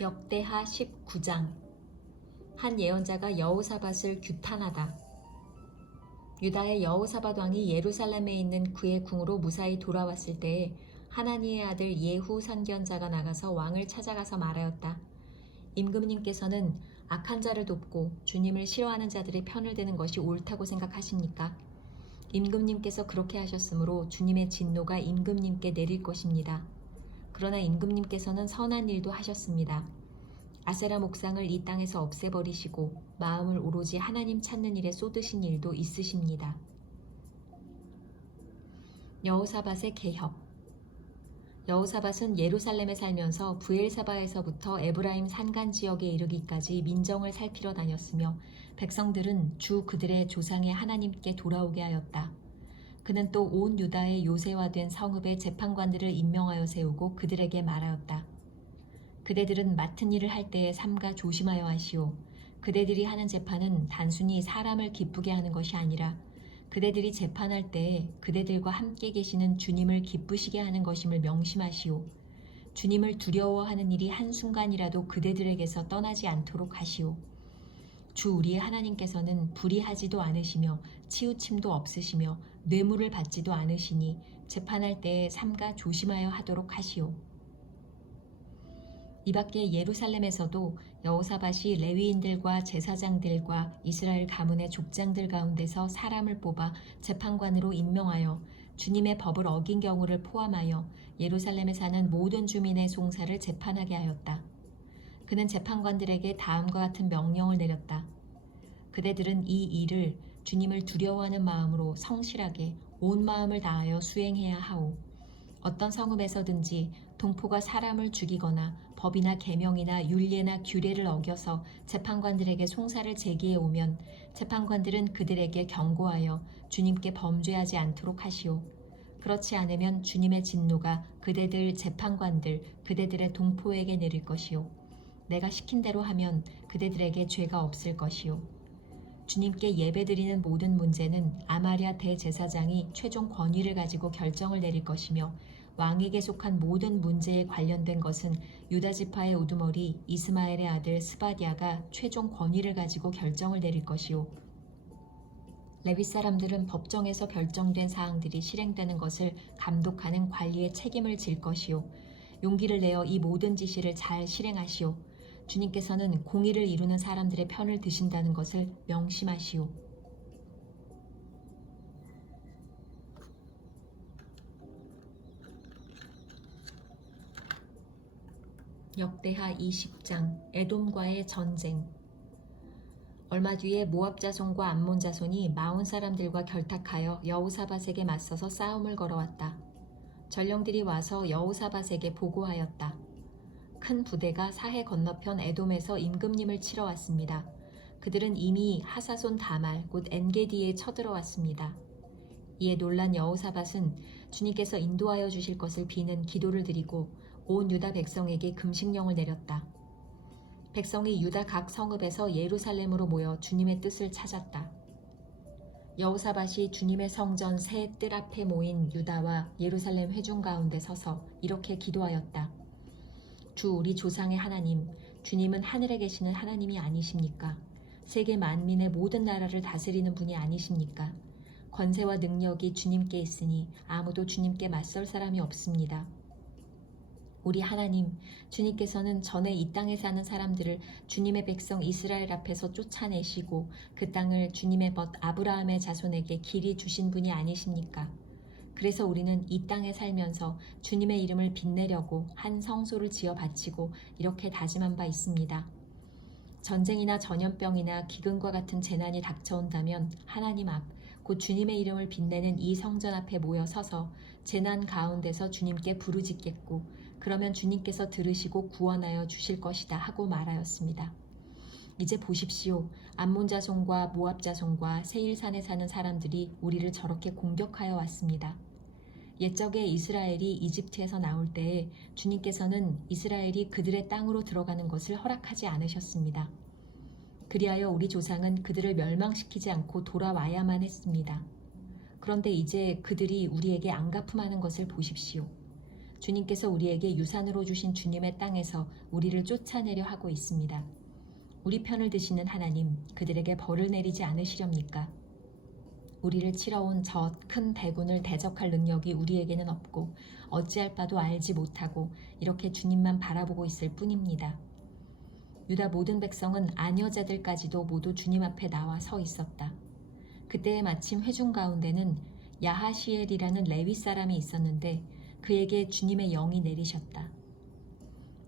역대하 19장. 한 예언자가 여호사밧을 규탄하다. 유다의 여호사밧 왕이 예루살렘에 있는 그의 궁으로 무사히 돌아왔을 때에 하나니의 아들 예후 선견자가 나가서 왕을 찾아가서 말하였다. 임금님께서는 악한 자를 돕고 주님을 싫어하는 자들의 편을 드는 것이 옳다고 생각하십니까? 임금님께서 그렇게 하셨으므로 주님의 진노가 임금님께 내릴 것입니다. 그러나 임금님께서는 선한 일도 하셨습니다. 아세라 목상을 이 땅에서 없애버리시고 마음을 오로지 하나님 찾는 일에 쏟으신 일도 있으십니다. 여호사밧의 개혁. 여호사밧은 예루살렘에 살면서 브엘사바에서부터 에브라임 산간 지역에 이르기까지 민정을 살피러 다녔으며 백성들은 주 그들의 조상의 하나님께 돌아오게 하였다. 그는 또 온 유다의 요새화된 성읍의 재판관들을 임명하여 세우고 그들에게 말하였다. 그대들은 맡은 일을 할 때에 삼가 조심하여 하시오. 그대들이 하는 재판은 단순히 사람을 기쁘게 하는 것이 아니라 그대들이 재판할 때에 그대들과 함께 계시는 주님을 기쁘시게 하는 것임을 명심하시오. 주님을 두려워하는 일이 한순간이라도 그대들에게서 떠나지 않도록 하시오. 주 우리의 하나님께서는 불의하지도 않으시며 치우침도 없으시며 뇌물을 받지도 않으시니 재판할 때에 삼가 조심하여 하도록 하시오. 이 밖에 예루살렘에서도 여호사밧이 레위인들과 제사장들과 이스라엘 가문의 족장들 가운데서 사람을 뽑아 재판관으로 임명하여 주님의 법을 어긴 경우를 포함하여 예루살렘에 사는 모든 주민의 송사를 재판하게 하였다. 그는 재판관들에게 다음과 같은 명령을 내렸다. 그대들은 이 일을 주님을 두려워하는 마음으로 성실하게 온 마음을 다하여 수행해야 하오. 어떤 성읍에서든지 동포가 사람을 죽이거나 법이나 계명이나 율례나 규례를 어겨서 재판관들에게 송사를 제기해 오면 재판관들은 그들에게 경고하여 주님께 범죄하지 않도록 하시오. 그렇지 않으면 주님의 진노가 그대들 재판관들 그대들의 동포에게 내릴 것이오. 내가 시킨 대로 하면 그대들에게 죄가 없을 것이오. 주님께 예배드리는 모든 문제는 아마랴 대제사장이 최종 권위를 가지고 결정을 내릴 것이며 왕에게 속한 모든 문제에 관련된 것은 유다 지파의 우두머리 이스마엘의 아들 스바디아가 최종 권위를 가지고 결정을 내릴 것이오. 레위 사람들은 법정에서 결정된 사항들이 실행되는 것을 감독하는 관리의 책임을 질 것이오. 용기를 내어 이 모든 지시를 잘 실행하시오. 주님께서는 공의를 이루는 사람들의 편을 드신다는 것을 명심하시오. 역대하 20장. 에돔과의 전쟁. 얼마 뒤에 모압 자손과 암몬 자손이 마온 사람들과 결탁하여 여호사밧에게 맞서서 싸움을 걸어왔다. 전령들이 와서 여호사밧에게 보고하였다. 큰 부대가 사해 건너편 에돔에서 임금님을 치러 왔습니다. 그들은 이미 하사손 다말 곧 엔게디에 쳐들어왔습니다. 이에 놀란 여호사밧은 주님께서 인도하여 주실 것을 비는 기도를 드리고 온 유다 백성에게 금식령을 내렸다. 백성이 유다 각 성읍에서 예루살렘으로 모여 주님의 뜻을 찾았다. 여호사밧이 주님의 성전 새 뜰 앞에 모인 유다와 예루살렘 회중 가운데 서서 이렇게 기도하였다. 주 우리 조상의 하나님, 주님은 하늘에 계시는 하나님이 아니십니까? 세계 만민의 모든 나라를 다스리는 분이 아니십니까? 권세와 능력이 주님께 있으니 아무도 주님께 맞설 사람이 없습니다. 우리 하나님, 주님께서는 전에 이 땅에 사는 사람들을 주님의 백성 이스라엘 앞에서 쫓아내시고 그 땅을 주님의 벗 아브라함의 자손에게 길이 주신 분이 아니십니까? 그래서 우리는 이 땅에 살면서 주님의 이름을 빛내려고 한 성소를 지어 바치고 이렇게 다짐한 바 있습니다. 전쟁이나 전염병이나 기근과 같은 재난이 닥쳐온다면 하나님 앞, 곧 주님의 이름을 빛내는 이 성전 앞에 모여 서서 재난 가운데서 주님께 부르짖겠고 그러면 주님께서 들으시고 구원하여 주실 것이다 하고 말하였습니다. 이제 보십시오. 암몬 자손과 모압 자손과 세일산에 사는 사람들이 우리를 저렇게 공격하여 왔습니다. 옛적에 이스라엘이 이집트에서 나올 때에 주님께서는 이스라엘이 그들의 땅으로 들어가는 것을 허락하지 않으셨습니다. 그리하여 우리 조상은 그들을 멸망시키지 않고 돌아와야만 했습니다. 그런데 이제 그들이 우리에게 안갚음하는 것을 보십시오. 주님께서 우리에게 유산으로 주신 주님의 땅에서 우리를 쫓아내려 하고 있습니다. 우리 편을 드시는 하나님, 그들에게 벌을 내리지 않으시렵니까? 우리를 치러온 저 큰 대군을 대적할 능력이 우리에게는 없고 어찌할 바도 알지 못하고 이렇게 주님만 바라보고 있을 뿐입니다. 유다 모든 백성은 아녀자들까지도 모두 주님 앞에 나와 서 있었다. 그때에 마침 회중 가운데는 야하시엘이라는 레위 사람이 있었는데 그에게 주님의 영이 내리셨다.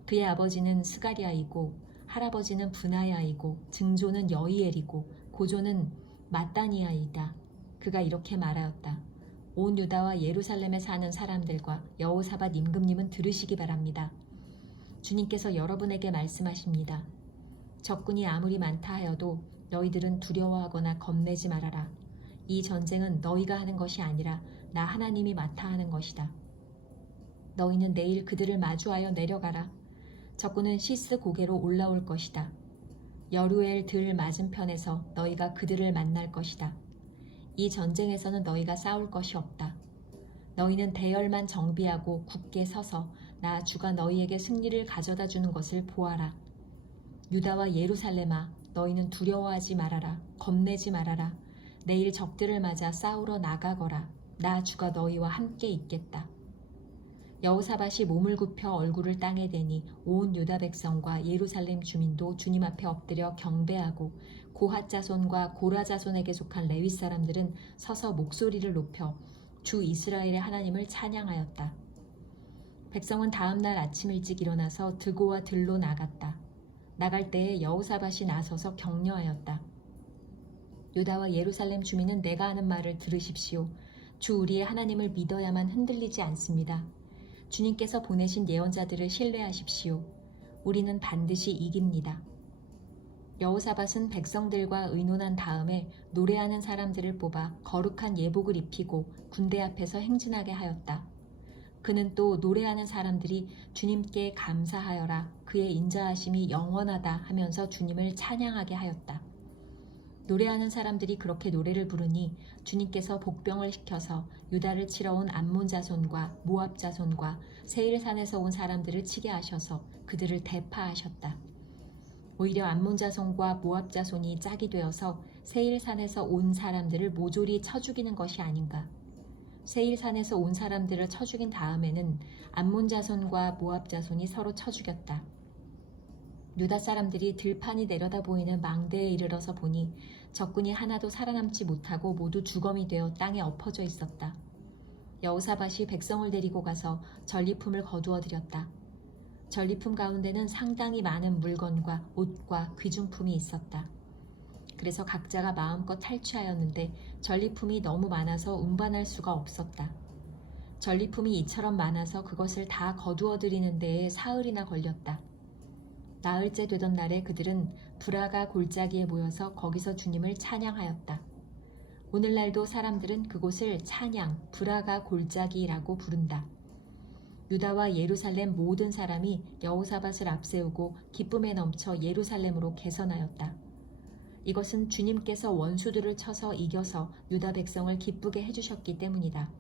그의 아버지는 스가리아이고 할아버지는 브나야이고 증조는 여이엘이고 고조는 마따니아이다. 그가 이렇게 말하였다. 온 유다와 예루살렘에 사는 사람들과 여호사밧 임금님은 들으시기 바랍니다. 주님께서 여러분에게 말씀하십니다. 적군이 아무리 많다 하여도 너희들은 두려워하거나 겁내지 말아라. 이 전쟁은 너희가 하는 것이 아니라 나 하나님이 맡아 하는 것이다. 너희는 내일 그들을 마주하여 내려가라. 적군은 시스 고개로 올라올 것이다. 여루엘 들 맞은편에서 너희가 그들을 만날 것이다. 이 전쟁에서는 너희가 싸울 것이 없다. 너희는 대열만 정비하고 굳게 서서 나 주가 너희에게 승리를 가져다 주는 것을 보아라. 유다와 예루살렘아, 너희는 두려워하지 말아라. 겁내지 말아라. 내일 적들을 맞아 싸우러 나가거라. 나 주가 너희와 함께 있겠다. 여호사밧이 몸을 굽혀 얼굴을 땅에 대니 온 유다 백성과 예루살렘 주민도 주님 앞에 엎드려 경배하고 고핫 자손과 고라 자손에게 속한 레위 사람들은 서서 목소리를 높여 주 이스라엘의 하나님을 찬양하였다. 백성은 다음 날 아침 일찍 일어나서 드고와 들로 나갔다. 나갈 때에 여호사밧이 나서서 격려하였다. 유다와 예루살렘 주민은 내가 하는 말을 들으십시오. 주 우리의 하나님을 믿어야만 흔들리지 않습니다. 주님께서 보내신 예언자들을 신뢰하십시오. 우리는 반드시 이깁니다. 여호사밧은 백성들과 의논한 다음에 노래하는 사람들을 뽑아 거룩한 예복을 입히고 군대 앞에서 행진하게 하였다. 그는 또 노래하는 사람들이 주님께 감사하여라. 그의 인자하심이 영원하다 하면서 주님을 찬양하게 하였다. 노래하는 사람들이 그렇게 노래를 부르니 주님께서 복병을 시켜서 유다를 치러 온 암몬 자손과 모압 자손과 세일산에서 온 사람들을 치게 하셔서 그들을 대파하셨다. 오히려 암몬 자손과 모압 자손이 짝이 되어서 세일산에서 온 사람들을 모조리 쳐 죽이는 것이 아닌가. 세일산에서 온 사람들을 쳐 죽인 다음에는 암몬 자손과 모압 자손이 서로 쳐 죽였다. 유다 사람들이 들판이 내려다 보이는 망대에 이르러서 보니 적군이 하나도 살아남지 못하고 모두 주검이 되어 땅에 엎어져 있었다. 여호사밧이 백성을 데리고 가서 전리품을 거두어 드렸다. 전리품 가운데는 상당히 많은 물건과 옷과 귀중품이 있었다. 그래서 각자가 마음껏 탈취하였는데 전리품이 너무 많아서 운반할 수가 없었다. 전리품이 이처럼 많아서 그것을 다 거두어 드리는 데에 사흘이나 걸렸다. 나흘째 되던 날에 그들은 브라가 골짜기에 모여서 거기서 주님을 찬양하였다. 오늘날도 사람들은 그곳을 찬양, 브라가 골짜기라고 부른다. 유다와 예루살렘 모든 사람이 여호사밧을 앞세우고 기쁨에 넘쳐 예루살렘으로 개선하였다. 이것은 주님께서 원수들을 쳐서 이겨서 유다 백성을 기쁘게 해주셨기 때문이다.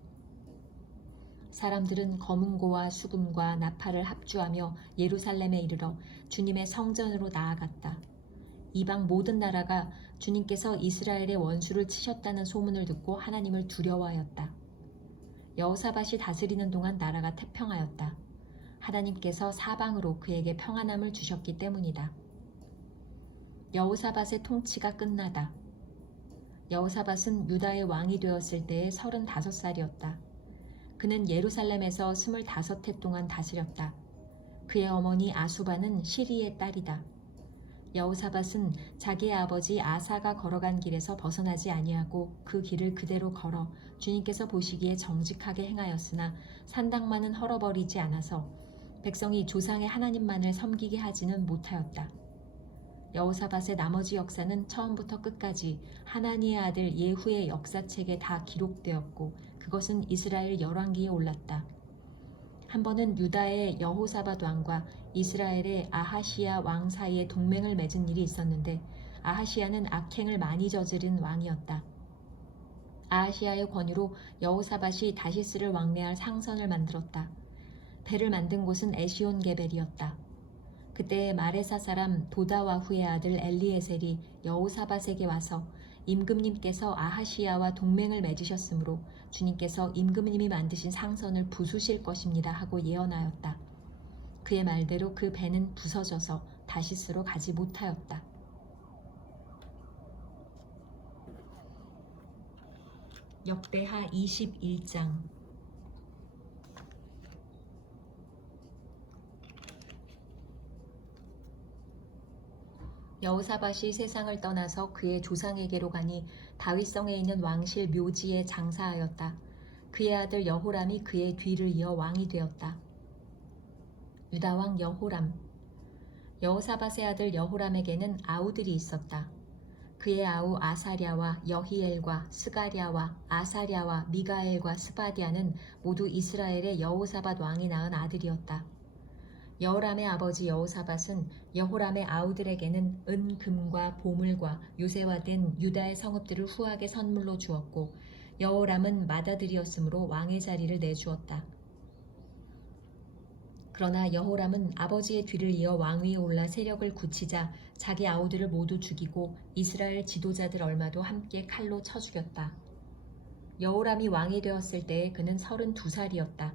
사람들은 검은고와 수금과 나팔을 합주하며 예루살렘에 이르러 주님의 성전으로 나아갔다. 이방 모든 나라가 주님께서 이스라엘의 원수를 치셨다는 소문을 듣고 하나님을 두려워하였다. 여호사밧이 다스리는 동안 나라가 태평하였다. 하나님께서 사방으로 그에게 평안함을 주셨기 때문이다. 여호사밧의 통치가 끝나다. 여호사밧은 유다의 왕이 되었을 때에 35살이었다. 그는 예루살렘에서 25해 동안 다스렸다. 그의 어머니 아수바는 시리의 딸이다. 여호사밧은 자기의 아버지 아사가 걸어간 길에서 벗어나지 아니하고 그 길을 그대로 걸어 주님께서 보시기에 정직하게 행하였으나 산당만은 헐어버리지 않아서 백성이 조상의 하나님만을 섬기게 하지는 못하였다. 여호사밧의 나머지 역사는 처음부터 끝까지 하나니의 아들 예후의 역사책에 다 기록되었고 그것은 이스라엘 열왕기에 올랐다. 한 번은 유다의 여호사밧 왕과 이스라엘의 아하시야 왕 사이에 동맹을 맺은 일이 있었는데 아하시야는 악행을 많이 저지른 왕이었다. 아하시야의 권유로 여호사밧이 다시스를 왕래할 상선을 만들었다. 배를 만든 곳은 에시온 게벨이었다. 그때 마레사 사람 도다와후의 아들 엘리에셀이 여호사밧에게 와서 임금님께서 아하시야와 동맹을 맺으셨으므로 주님께서 임금님이 만드신 상선을 부수실 것입니다 하고 예언하였다. 그의 말대로 그 배는 부서져서 다시스로 가지 못하였다. 역대하 21장. 여호사밧이 세상을 떠나서 그의 조상에게로 가니 다윗성에 있는 왕실 묘지에 장사하였다. 그의 아들 여호람이 그의 뒤를 이어 왕이 되었다. 유다왕 여호람. 여호사밧의 아들 여호람에게는 아우들이 있었다. 그의 아우 아사랴와 여히엘과 스가랴와 아사랴와 미가엘과 스바디아는 모두 이스라엘의 여호사밧 왕이 낳은 아들이었다. 여호람의 아버지 여호사밧은 여호람의 아우들에게는 은, 금과 보물과 요새화된 유다의 성읍들을 후하게 선물로 주었고 여호람은 맏아들이었으므로 왕의 자리를 내주었다. 그러나 여호람은 아버지의 뒤를 이어 왕위에 올라 세력을 굳히자 자기 아우들을 모두 죽이고 이스라엘 지도자들 얼마도 함께 칼로 쳐 죽였다. 여호람이 왕이 되었을 때에 그는 32살이었다.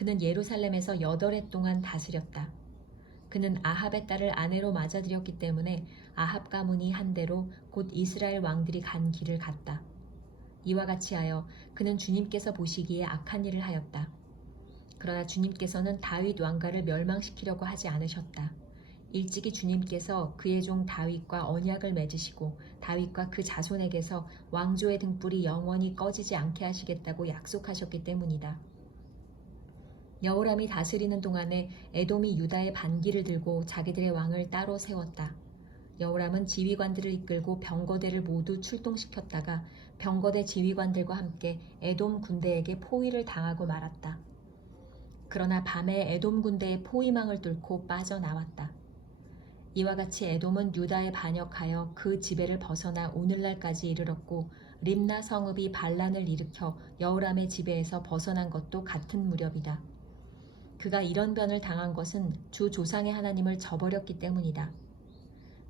그는 예루살렘에서 8해 동안 다스렸다. 그는 아합의 딸을 아내로 맞아들였기 때문에 아합 가문이 한 대로 곧 이스라엘 왕들이 간 길을 갔다. 이와 같이 하여 그는 주님께서 보시기에 악한 일을 하였다. 그러나 주님께서는 다윗 왕가를 멸망시키려고 하지 않으셨다. 일찍이 주님께서 그의 종 다윗과 언약을 맺으시고 다윗과 그 자손에게서 왕조의 등불이 영원히 꺼지지 않게 하시겠다고 약속하셨기 때문이다. 여호람이 다스리는 동안에 에돔이 유다의 반기를 들고 자기들의 왕을 따로 세웠다. 여호람은 지휘관들을 이끌고 병거대를 모두 출동시켰다가 병거대 지휘관들과 함께 에돔 군대에게 포위를 당하고 말았다. 그러나 밤에 에돔 군대의 포위망을 뚫고 빠져나왔다. 이와 같이 에돔은 유다에 반역하여 그 지배를 벗어나 오늘날까지 이르렀고 림나 성읍이 반란을 일으켜 여호람의 지배에서 벗어난 것도 같은 무렵이다. 그가 이런 변을 당한 것은 주 조상의 하나님을 저버렸기 때문이다.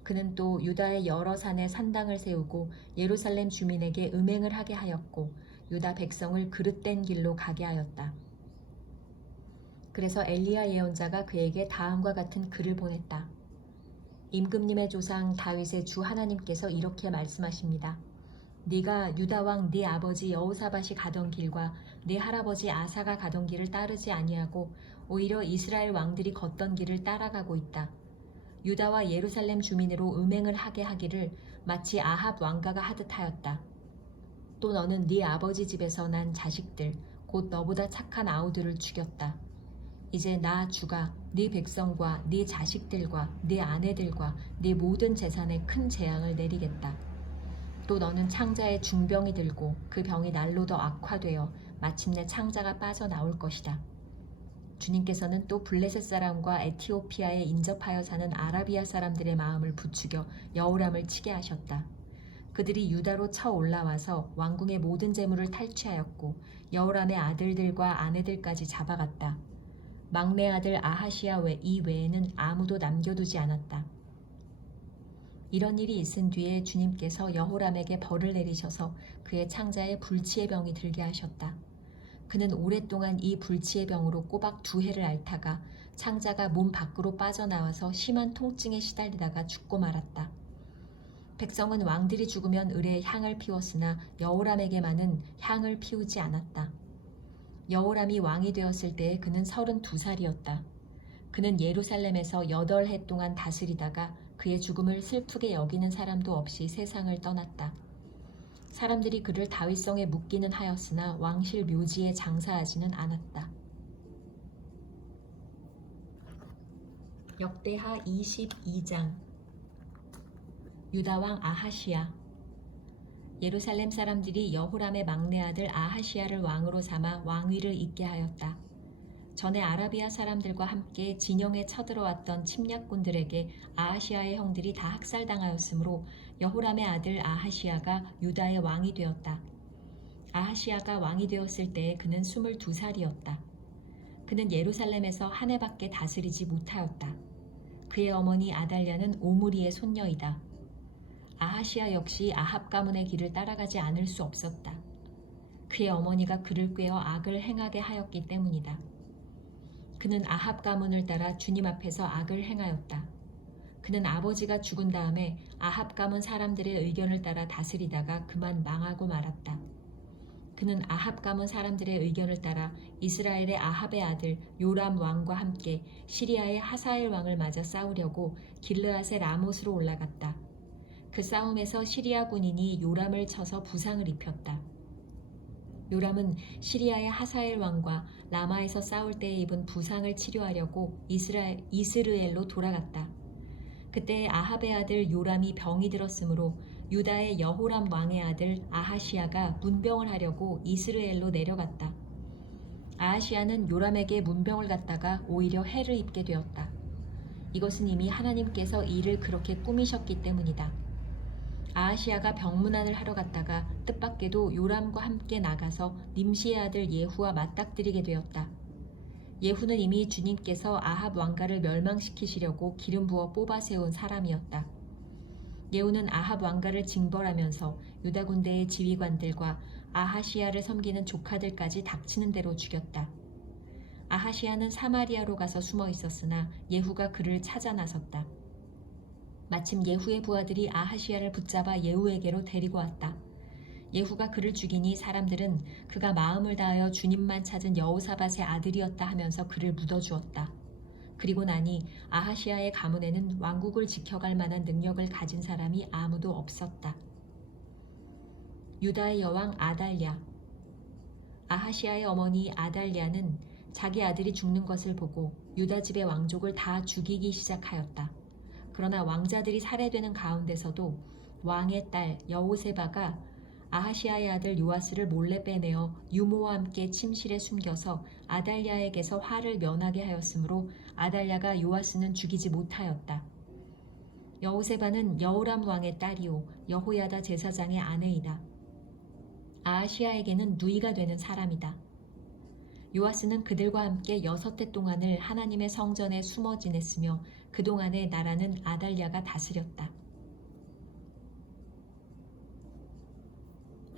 그는 또 유다의 여러 산에 산당을 세우고 예루살렘 주민에게 음행을 하게 하였고 유다 백성을 그릇된 길로 가게 하였다. 그래서 엘리야 예언자가 그에게 다음과 같은 글을 보냈다. 임금님의 조상 다윗의 주 하나님께서 이렇게 말씀하십니다. 네가 유다 왕 네 아버지 여호사밧이 가던 길과 네 할아버지 아사가 가던 길을 따르지 아니하고 오히려 이스라엘 왕들이 걷던 길을 따라가고 있다. 유다와 예루살렘 주민으로 음행을 하게 하기를 마치 아합 왕가가 하듯 하였다. 또 너는 네 아버지 집에서 난 자식들 곧 너보다 착한 아우들을 죽였다. 이제 나 주가 네 백성과 네 자식들과 네 아내들과 네 모든 재산에 큰 재앙을 내리겠다. 또 너는 창자에 중병이 들고 그 병이 날로 더 악화되어 마침내 창자가 빠져나올 것이다. 주님께서는 또 블레셋 사람과 에티오피아에 인접하여 사는 아라비아 사람들의 마음을 부추겨 여호람을 치게 하셨다. 그들이 유다로 쳐 올라와서 왕궁의 모든 재물을 탈취하였고 여호람의 아들들과 아내들까지 잡아갔다. 막내 아들 아하시야 이외에는 아무도 남겨두지 않았다. 이런 일이 있은 뒤에 주님께서 여호람에게 벌을 내리셔서 그의 창자에 불치의 병이 들게 하셨다. 그는 오랫동안 이 불치의 병으로 꼬박 2해를 앓다가 창자가 몸 밖으로 빠져나와서 심한 통증에 시달리다가 죽고 말았다. 백성은 왕들이 죽으면 을에 향을 피웠으나 여호람에게만은 향을 피우지 않았다. 여호람이 왕이 되었을 때에 그는 32살이었다. 그는 예루살렘에서 8해 동안 다스리다가 그의 죽음을 슬프게 여기는 사람도 없이 세상을 떠났다. 사람들이 그를 다윗성에 묻기는 하였으나 왕실 묘지에 장사하지는 않았다. 역대하 22장. 유다왕 아하시야. 예루살렘 사람들이 여호람의 막내 아들 아하시야를 왕으로 삼아 왕위를 잇게 하였다. 전에 아라비아 사람들과 함께 진영에 쳐들어왔던 침략군들에게 아하시야의 형들이 다 학살당하였으므로 여호람의 아들 아하시야가 유다의 왕이 되었다. 아하시야가 왕이 되었을 때에 그는 22살이었다. 그는 예루살렘에서 한 해밖에 다스리지 못하였다. 그의 어머니 아달랴는 오므리의 손녀이다. 아하시아 역시 아합 가문의 길을 따라가지 않을 수 없었다. 그의 어머니가 그를 꾀어 악을 행하게 하였기 때문이다. 그는 아합 가문을 따라 주님 앞에서 악을 행하였다. 그는 아버지가 죽은 다음에 아합 가문 사람들의 의견을 따라 다스리다가 그만 망하고 말았다. 그는 아합 가문 사람들의 의견을 따라 이스라엘의 아합의 아들 요람 왕과 함께 시리아의 하사엘 왕을 맞아 싸우려고 길르앗의 라못으로 올라갔다. 그 싸움에서 시리아 군인이 요람을 쳐서 부상을 입혔다. 요람은 시리아의 하사엘 왕과 라마에서 싸울 때에 입은 부상을 치료하려고 이스르엘로 돌아갔다. 그때 아합의 아들 요람이 병이 들었으므로 유다의 여호람 왕의 아들 아하시아가 문병을 하려고 이스르엘로 내려갔다. 아하시아는 요람에게 문병을 갖다가 오히려 해를 입게 되었다. 이것은 이미 하나님께서 이를 그렇게 꾸미셨기 때문이다. 아하시아가 병문안을 하러 갔다가 뜻밖에도 요람과 함께 나가서 nim시의 아들 예후와 맞닥뜨리게 되었다. 예후는 이미 주님께서 아합 왕가를 멸망시키시려고 기름 부어 뽑아 세운 사람이었다. 예후는 아합 왕가를 징벌하면서 유다 군대의 지휘관들과 아하시아를 섬기는 조카들까지 닥치는 대로 죽였다. 아하시아는 사마리아로 가서 숨어 있었으나 예후가 그를 찾아 나섰다. 마침 예후의 부하들이 아하시아를 붙잡아 예후에게로 데리고 왔다. 예후가 그를 죽이니 사람들은 그가 마음을 다하여 주님만 찾은 여호사밧의 아들이었다 하면서 그를 묻어주었다. 그리고 나니 아하시아의 가문에는 왕국을 지켜갈 만한 능력을 가진 사람이 아무도 없었다. 유다의 여왕 아달랴. 아하시아의 어머니 아달랴는 자기 아들이 죽는 것을 보고 유다 집의 왕족을 다 죽이기 시작하였다. 그러나 왕자들이 살해되는 가운데서도 왕의 딸 여호세바가 아하시아의 아들 요아스를 몰래 빼내어 유모와 함께 침실에 숨겨서 아달랴에게서 화를 면하게 하였으므로 아달랴가 요아스는 죽이지 못하였다. 여호세바는 여호람 왕의 딸이요 여호야다 제사장의 아내이다. 아하시아에게는 누이가 되는 사람이다. 요아스는 그들과 함께 6해 동안을 하나님의 성전에 숨어 지냈으며 그동안의 나라는 아달랴가 다스렸다.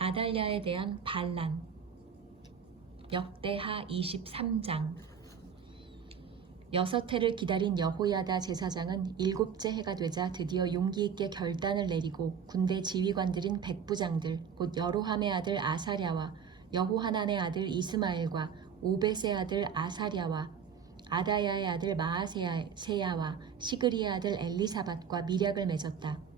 아달랴에 대한 반란. 역대하 23장. 6해를 기다린 여호야다 제사장은 7째 해가 되자 드디어 용기 있게 결단을 내리고 군대 지휘관들인 백부장들 곧 여로함의 아들 아사랴와 여호하난의 아들 이스마엘과 오벳의 아들 아사랴와 아다야의 아들 마아세야와 시그리의 아들 엘리사밧과 미략을 맺었다.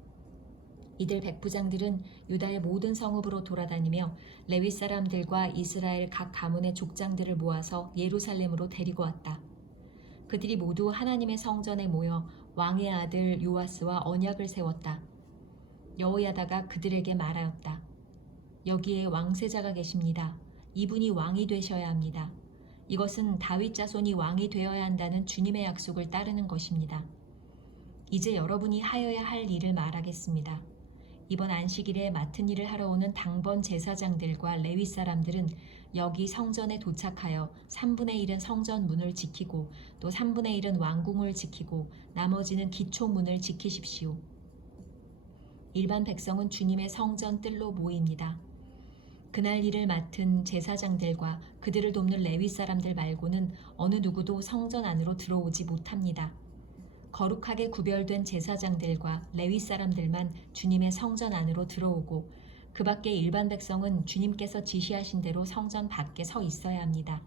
이들 백부장들은 유다의 모든 성읍으로 돌아다니며 레위 사람들과 이스라엘 각 가문의 족장들을 모아서 예루살렘으로 데리고 왔다. 그들이 모두 하나님의 성전에 모여 왕의 아들 요아스와 언약을 세웠다. 여호야다가 그들에게 말하였다. 여기에 왕세자가 계십니다. 이분이 왕이 되셔야 합니다. 이것은 다윗 자손이 왕이 되어야 한다는 주님의 약속을 따르는 것입니다. 이제 여러분이 하여야 할 일을 말하겠습니다. 이번 안식일에 맡은 일을 하러 오는 당번 제사장들과 레위 사람들은 여기 성전에 도착하여 3분의 1은 성전 문을 지키고 또 3분의 1은 왕궁을 지키고 나머지는 기초문을 지키십시오. 일반 백성은 주님의 성전 뜰로 모입니다. 그날 일을 맡은 제사장들과 그들을 돕는 레위 사람들 말고는 어느 누구도 성전 안으로 들어오지 못합니다. 거룩하게 구별된 제사장들과 레위 사람들만 주님의 성전 안으로 들어오고 그 밖의 일반 백성은 주님께서 지시하신 대로 성전 밖에 서 있어야 합니다.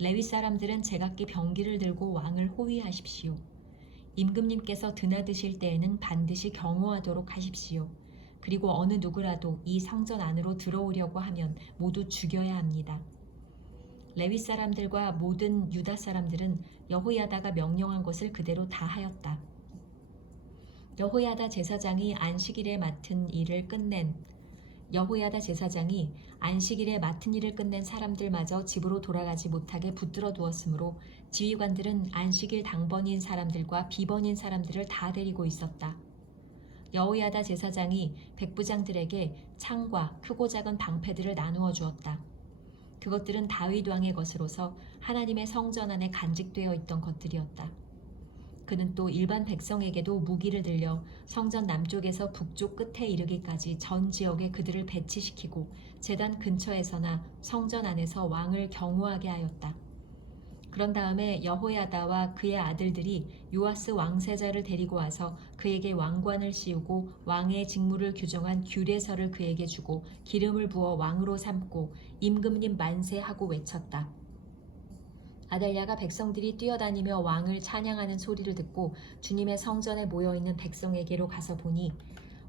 레위 사람들은 제각기 병기를 들고 왕을 호위하십시오. 임금님께서 드나드실 때에는 반드시 경호하도록 하십시오. 그리고 어느 누구라도 이 성전 안으로 들어오려고 하면 모두 죽여야 합니다. 레위 사람들과 모든 유다 사람들은 여호야다가 명령한 것을 그대로 다 하였다. 여호야다 제사장이 안식일에 맡은 일을 끝낸 사람들마저 집으로 돌아가지 못하게 붙들어 두었으므로 지휘관들은 안식일 당번인 사람들과 비번인 사람들을 다 데리고 있었다. 여호야다 제사장이 백부장들에게 창과 크고 작은 방패들을 나누어 주었다. 그것들은 다윗 왕의 것으로서 하나님의 성전 안에 간직되어 있던 것들이었다. 그는 또 일반 백성에게도 무기를 들려 성전 남쪽에서 북쪽 끝에 이르기까지 전 지역에 그들을 배치시키고 제단 근처에서나 성전 안에서 왕을 경호하게 하였다. 그런 다음에 여호야다와 그의 아들들이 요아스 왕세자를 데리고 와서 그에게 왕관을 씌우고 왕의 직무를 규정한 규례서를 그에게 주고 기름을 부어 왕으로 삼고 임금님 만세하고 외쳤다. 아달랴가 백성들이 뛰어다니며 왕을 찬양하는 소리를 듣고 주님의 성전에 모여있는 백성에게로 가서 보니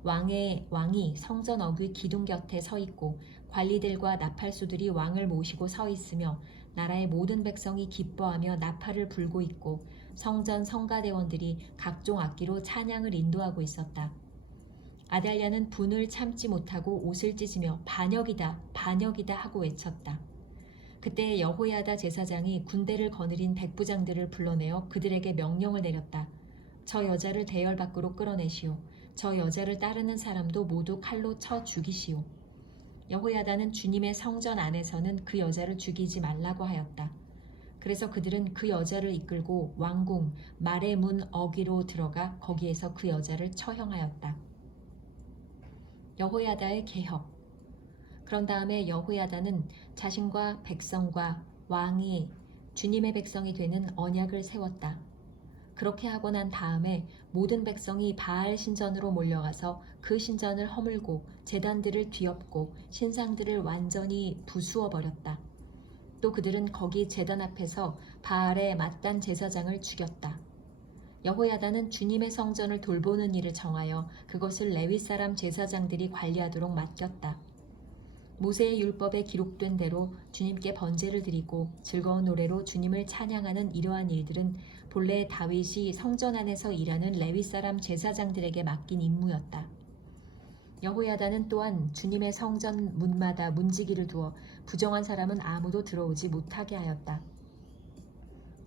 왕이 성전 어귀 기둥 곁에 서 있고 관리들과 나팔수들이 왕을 모시고 서 있으며 나라의 모든 백성이 기뻐하며 나팔을 불고 있고 성전 성가대원들이 각종 악기로 찬양을 인도하고 있었다. 아달랴는 분을 참지 못하고 옷을 찢으며 반역이다, 반역이다 하고 외쳤다. 그때 여호야다 제사장이 군대를 거느린 백부장들을 불러내어 그들에게 명령을 내렸다. 저 여자를 대열 밖으로 끌어내시오. 저 여자를 따르는 사람도 모두 칼로 쳐 죽이시오. 여호야다는 주님의 성전 안에서는 그 여자를 죽이지 말라고 하였다. 그래서 그들은 그 여자를 이끌고 왕궁 말의 문 어귀로 들어가 거기에서 그 여자를 처형하였다. 여호야다의 개혁. 그런 다음에 여호야다는 자신과 백성과 왕이 주님의 백성이 되는 언약을 세웠다. 그렇게 하고 난 다음에 모든 백성이 바알 신전으로 몰려가서 그 신전을 허물고 제단들을 뒤엎고 신상들을 완전히 부수어 버렸다. 또 그들은 거기 제단 앞에서 바알의 맏단 제사장을 죽였다. 여호야다는 주님의 성전을 돌보는 일을 정하여 그것을 레위 사람 제사장들이 관리하도록 맡겼다. 모세의 율법에 기록된 대로 주님께 번제를 드리고 즐거운 노래로 주님을 찬양하는 이러한 일들은 본래 다윗이 성전 안에서 일하는 레위 사람 제사장들에게 맡긴 임무였다. 여호야다는 또한 주님의 성전 문마다 문지기를 두어 부정한 사람은 아무도 들어오지 못하게 하였다.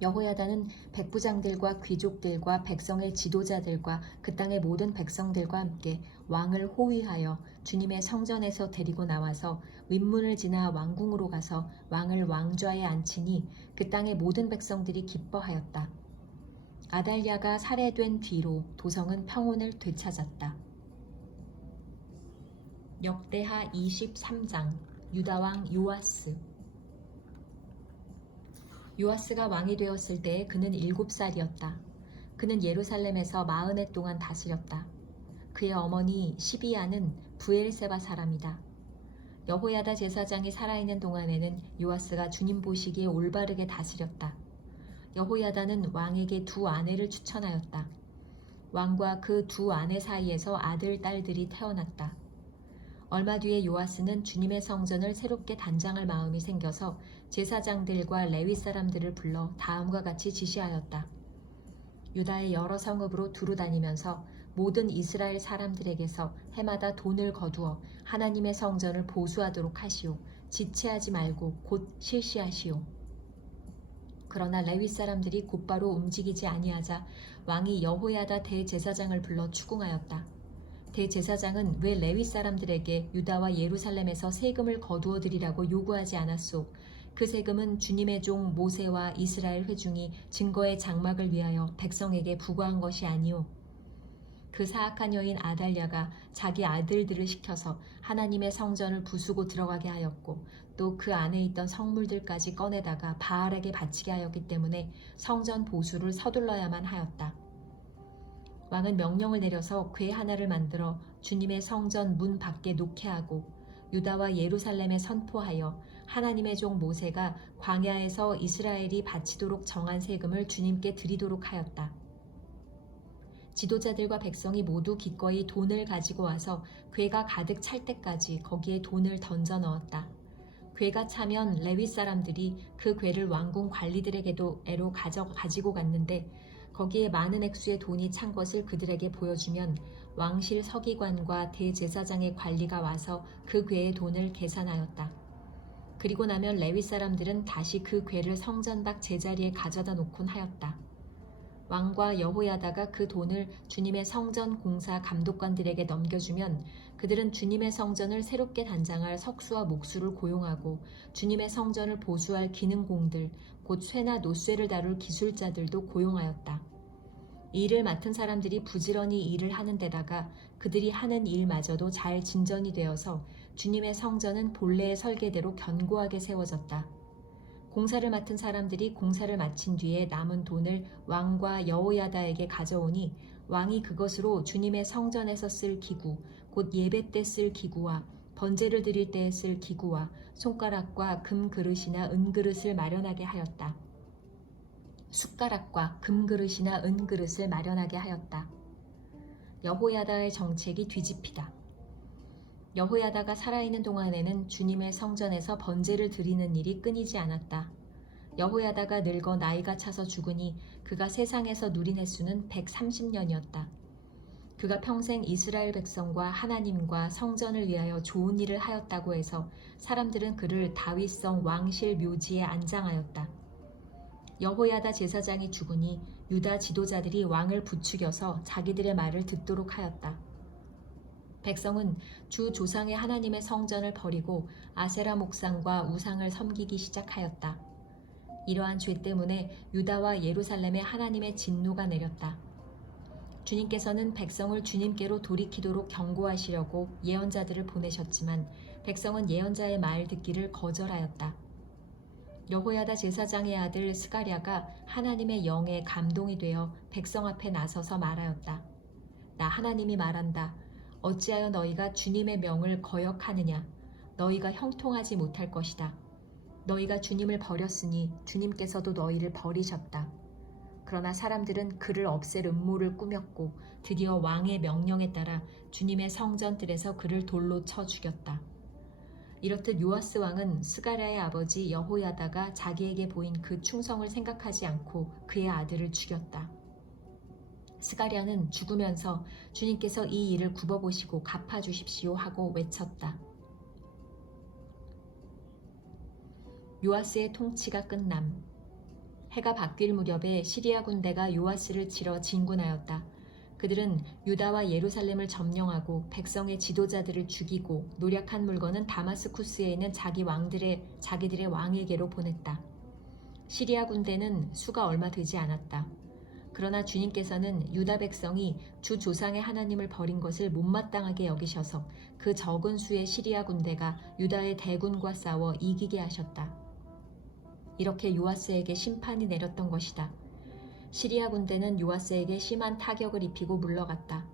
여호야다는 백부장들과 귀족들과 백성의 지도자들과 그 땅의 모든 백성들과 함께 왕을 호위하여 주님의 성전에서 데리고 나와서 윗문을 지나 왕궁으로 가서 왕을 왕좌에 앉히니 그 땅의 모든 백성들이 기뻐하였다. 아달랴가 살해된 뒤로 도성은 평온을 되찾았다. 역대하 23장 유다왕 요아스. 요아스가 왕이 되었을 때 그는 7살이었다. 그는 예루살렘에서 40해 동안 다스렸다. 그의 어머니 시비야는 부엘세바 사람이다. 여호야다 제사장이 살아있는 동안에는 요아스가 주님 보시기에 올바르게 다스렸다. 여호야다는 왕에게 2 아내를 추천하였다. 왕과 그 2 아내 사이에서 아들, 딸들이 태어났다. 얼마 뒤에 요아스는 주님의 성전을 새롭게 단장할 마음이 생겨서 제사장들과 레위 사람들을 불러 다음과 같이 지시하였다. 유다의 여러 성읍으로 두루 다니면서 모든 이스라엘 사람들에게서 해마다 돈을 거두어 하나님의 성전을 보수하도록 하시오. 지체하지 말고 곧 실시하시오. 그러나 레위 사람들이 곧바로 움직이지 아니하자 왕이 여호야다 대제사장을 불러 추궁하였다. 대제사장은 왜 레위 사람들에게 유다와 예루살렘에서 세금을 거두어 드리라고 요구하지 않았소? 그 세금은 주님의 종 모세와 이스라엘 회중이 증거의 장막을 위하여 백성에게 부과한 것이 아니오. 그 사악한 여인 아달랴가 자기 아들들을 시켜서 하나님의 성전을 부수고 들어가게 하였고 또 그 안에 있던 성물들까지 꺼내다가 바알에게 바치게 하였기 때문에 성전 보수를 서둘러야만 하였다. 왕은 명령을 내려서 궤 하나를 만들어 주님의 성전 문 밖에 놓게 하고 유다와 예루살렘에 선포하여 하나님의 종 모세가 광야에서 이스라엘이 바치도록 정한 세금을 주님께 드리도록 하였다. 지도자들과 백성이 모두 기꺼이 돈을 가지고 와서 궤가 가득 찰 때까지 거기에 돈을 던져 넣었다. 궤가 차면 레위 사람들이 그 궤를 왕궁 관리들에게도 애로 가지고 갔는데 거기에 많은 액수의 돈이 찬 것을 그들에게 보여주면 왕실 서기관과 대제사장의 관리가 와서 그 궤의 돈을 계산하였다. 그리고 나면 레위 사람들은 다시 그 궤를 성전 밖 제자리에 가져다 놓곤 하였다. 왕과 여호야다가 그 돈을 주님의 성전 공사 감독관들에게 넘겨주면 그들은 주님의 성전을 새롭게 단장할 석수와 목수를 고용하고 주님의 성전을 보수할 기능공들, 곧 쇠나 노쇠를 다룰 기술자들도 고용하였다. 이 일을 맡은 사람들이 부지런히 일을 하는 데다가 그들이 하는 일마저도 잘 진전이 되어서 주님의 성전은 본래의 설계대로 견고하게 세워졌다. 공사를 맡은 사람들이 공사를 마친 뒤에 남은 돈을 왕과 여호야다에게 가져오니 왕이 그것으로 주님의 성전에서 쓸 기구, 곧 예배 때 쓸 기구와 번제를 드릴 때에 쓸 기구와 손가락과 금 그릇이나 은 그릇을 마련하게 하였다. 숟가락과 금 그릇이나 은 그릇을 마련하게 하였다. 여호야다의 정책이 뒤집히다. 여호야다가 살아있는 동안에는 주님의 성전에서 번제를 드리는 일이 끊이지 않았다. 여호야다가 늙어 나이가 차서 죽으니 그가 세상에서 누린 횟수는 130년이었다. 그가 평생 이스라엘 백성과 하나님과 성전을 위하여 좋은 일을 하였다고 해서 사람들은 그를 다윗성 왕실 묘지에 안장하였다. 여호야다 제사장이 죽으니 유다 지도자들이 왕을 부추겨서 자기들의 말을 듣도록 하였다. 백성은 주 조상의 하나님의 성전을 버리고 아세라 목상과 우상을 섬기기 시작하였다. 이러한 죄 때문에 유다와 예루살렘에 하나님의 진노가 내렸다. 주님께서는 백성을 주님께로 돌이키도록 경고하시려고 예언자들을 보내셨지만 백성은 예언자의 말 듣기를 거절하였다. 여호야다 제사장의 아들 스가랴가 하나님의 영에 감동이 되어 백성 앞에 나서서 말하였다. 나 하나님이 말한다. 어찌하여 너희가 주님의 명을 거역하느냐? 너희가 형통하지 못할 것이다. 너희가 주님을 버렸으니 주님께서도 너희를 버리셨다. 그러나 사람들은 그를 없앨 음모를 꾸몄고 드디어 왕의 명령에 따라 주님의 성전들에서 그를 돌로 쳐 죽였다. 이렇듯 요아스 왕은 스가랴의 아버지 여호야다가 자기에게 보인 그 충성을 생각하지 않고 그의 아들을 죽였다. 스가랴는 죽으면서 주님께서 이 일을 굽어보시고 갚아주십시오 하고 외쳤다. 요아스의 통치가 끝남. 해가 바뀔 무렵에 시리아 군대가 요아스를 치러 진군하였다. 그들은 유다와 예루살렘을 점령하고 백성의 지도자들을 죽이고 노략한 물건은 다마스쿠스에 있는 자기들의 왕에게로 보냈다. 시리아 군대는 수가 얼마 되지 않았다. 그러나 주님께서는 유다 백성이 주 조상의 하나님을 버린 것을 못마땅하게 여기셔서 그 적은 수의 시리아 군대가 유다의 대군과 싸워 이기게 하셨다. 이렇게 요아스에게 심판이 내렸던 것이다. 시리아 군대는 요아스에게 심한 타격을 입히고 물러갔다.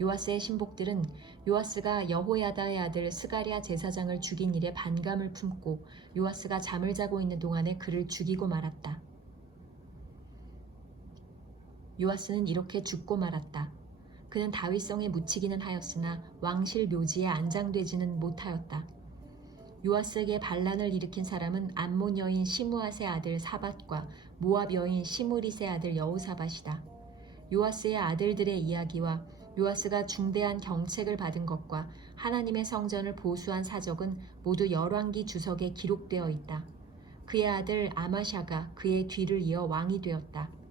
요아스의 신복들은 요아스가 여호야다의 아들 스가랴 제사장을 죽인 일에 반감을 품고 요아스가 잠을 자고 있는 동안에 그를 죽이고 말았다. 요아스는 이렇게 죽고 말았다. 그는 다윗성에 묻히기는 하였으나 왕실 묘지에 안장되지는 못하였다. 요아스에게 반란을 일으킨 사람은 암몬 여인 시므앗의 아들 사밧과 모압 여인 시므릿의 아들 여호사밧이다. 요아스의 아들들의 이야기와 요아스가 중대한 경책을 받은 것과 하나님의 성전을 보수한 사적은 모두 열왕기 주석에 기록되어 있다. 그의 아들 아마샤가 그의 뒤를 이어 왕이 되었다.